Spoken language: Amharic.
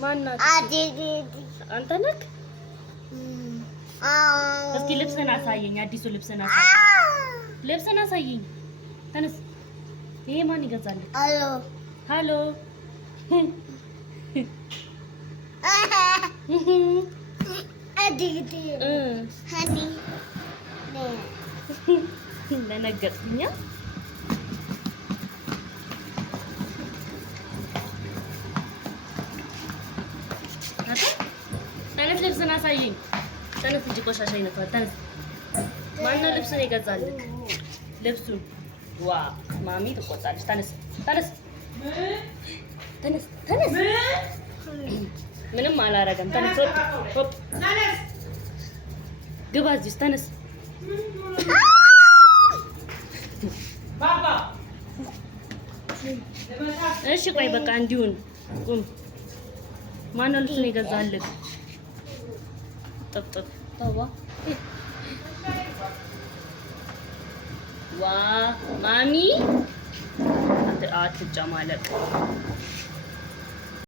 ማናት? አንተ ነህ? እስኪ ልብስህን አሳየኝ። አዲሱ ልብስህን አሳየኝ። ልብስህን አሳየኝ። ተነስ። ይሄ ማን ይገዛልህ? ሃሎ ለነገጥኩኛ። ተነስ፣ ልብስህን አሳየኝ። ተነስ እንጂ ቆሻሻ ይነካል። ተነስ። ማነው ልብስህን የገዛልህ? ልብሱን ዋ ማሚ ትቆጣለች። ተነስ ተነስ ተነስ ተነስ። ምንም አላረገም። ተነስ ሆፕ ግባ እዚህ ውስጥ ተነስ። እሺ ቆይ በቃ እንዲሁን ቁም። ማነው ልብሱን የገዛልህ? ጥፍጥፍ ተዋ። ዋ ማሚ አትጨማለቅ።